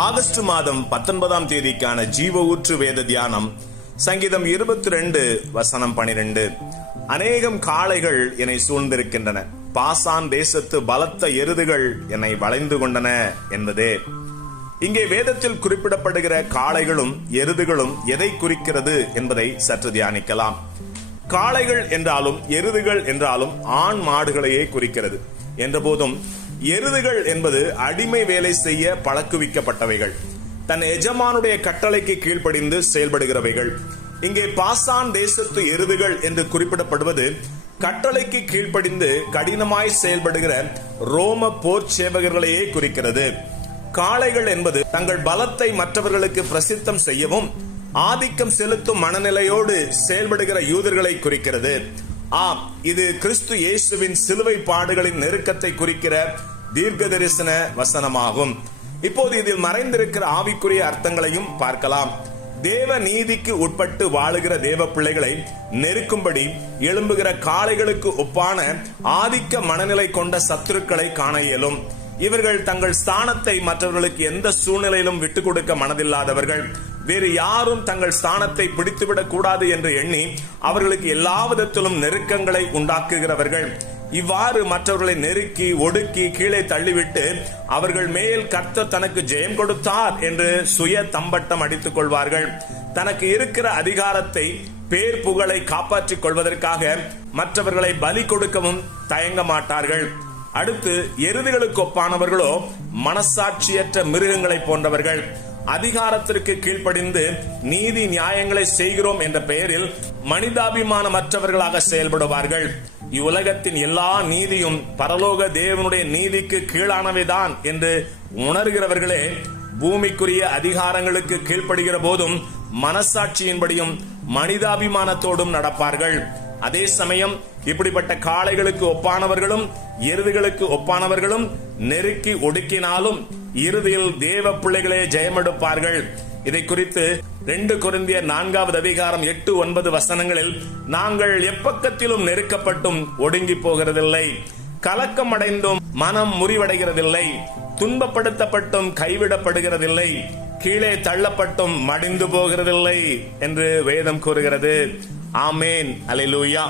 August மாதம் 19ஆம் தேதிக்கான ஜீவ ஊற்று வேத தியானம் சங்கீதம் 22 வசனம் 12. அநேகம் காளைகள் என்னை சூழ்ந்திருக்கின்றன, பாசான் தேசத்து பலத்த எருதுகள் என்னை வளைந்து கொண்டன என்பதே. இங்கே வேதத்தில் குறிப்பிடப்படுகிற காளைகளும் எருதுகளும் எதை குறிக்கிறது என்பதை சற்று தியானிக்கலாம். காளைகள் என்றாலும் எருதுகள் என்றாலும் ஆண் மாடுகளையே குறிக்கிறது என்ற போதும், எருதுகள் என்பது அடிமை வேலை செய்ய பழக்குவிக்கப்பட்டவைகள், தன் எஜமானுடைய கட்டளைக்கு கீழ்ப்படிந்து செயல்படுகிறவைகள். இங்கே பாசான் தேசத்து எருதுகள் என்று குறிப்பிடப்படுவது கட்டளைக்கு கீழ்ப்படிந்து கடினமாய் செயல்படுகிற ரோம போர் சேவகர்களையே குறிக்கிறது. காளைகள் என்பது தங்கள் பலத்தை மற்றவர்களுக்கு பிரசித்தம் செய்யவும் ஆதிக்கம் செலுத்தும் மனநிலையோடு செயல்படுகிற யூதர்களை குறிக்கிறது. ஆம், இது கிறிஸ்து இயேசுவின் சிலுவை பாடுகளின் நெருக்கத்தை குறிக்கிற தீர்க்க தரிசன வசனமாகும். இப்போது இதில் மறைந்திருக்கிற ஆவிக்குரிய அர்த்தங்களையும் பார்க்கலாம். தேவ நீதிக்கு உட்பட்டு வாழுகிற தேவ பிள்ளைகளை நெருக்கும்படி எழும்புகிற காளைகளுக்கு ஒப்பான ஆதிக்க மனநிலை கொண்ட சத்துருக்களை காண இயலும். இவர்கள் தங்கள் ஸ்தானத்தை மற்றவர்களுக்கு எந்த சூழ்நிலையிலும் விட்டுக் கொடுக்க மனதில்லாதவர்கள், வேறு யாரும் தங்கள் ஸ்தானத்தை பிடித்துவிடக் கூடாது என்று எண்ணி அவர்களுக்கு எல்லா விதத்திலும் நெருக்கங்களை உண்டாக்குகிறவர்கள். இவ்வாறு மற்றவர்களை நெருக்கி ஒடுக்கி கீழே தள்ளிவிட்டு அவர்கள் மேல் கர்த்தர் தனக்கு ஜெயம் கொடுத்தார் என்று சுய தம்பட்டம் அடித்துக் கொள்வார்கள். தனக்கு இருக்கிற அதிகாரத்தை பேர் புகழை காப்பாற்றிக் கொள்வதற்காக மற்றவர்களை பலி கொடுக்கவும் தயங்க மாட்டார்கள். அடுத்து, எருதுகளுக்கு ஒப்பானவர்களோ மனசாட்சியற்ற மிருகங்களை போன்றவர்கள். அதிகாரத்திற்கு கீழ்ப்படிந்து நீதி நியாயங்களை செய்கிறோம் என்ற பெயரில் மனிதாபிமானமற்றவர்களாக செயல்படுவார்கள். இவ்வுலகத்தின் எல்லா நீதியும் பரலோக தேவனுடைய நீதிக்கு கீழானவைதான் என்று உணர்கிறவர்களே பூமிக்குரிய அதிகாரங்களுக்கு கீழ்ப்படுகிற போதும் மனசாட்சியின்படியும் மனிதாபிமானத்தோடும் நடப்பார்கள். அதே சமயம் இப்படிப்பட்ட காளைகளுக்கு ஒப்பானவர்களும் எருதுகளுக்கு ஒப்பானவர்களும் நெருக்கி ஒடுக்கினாலும் இறுதியில் தேவ பிள்ளைகளே ஜெயமெடுப்பார்கள். இதை குறித்து 2 கொரிந்தியர் 4வது அதிகாரம் 8-9 வசனங்களில், நாங்கள் எப்பக்கத்திலும் நெருக்கப்பட்டும் ஒடுங்கி போகிறதில்லை, கலக்கம் அடைந்தும் மனம் முறிவடைகிறதில்லை, துன்பப்படுத்தப்பட்டும் கைவிடப்படுகிறதில்லை, கீழே தள்ளப்பட்டும் மடிந்து போகிறதில்லை என்று வேதம் கூறுகிறது. ஆமேன், அல்லேலூயா.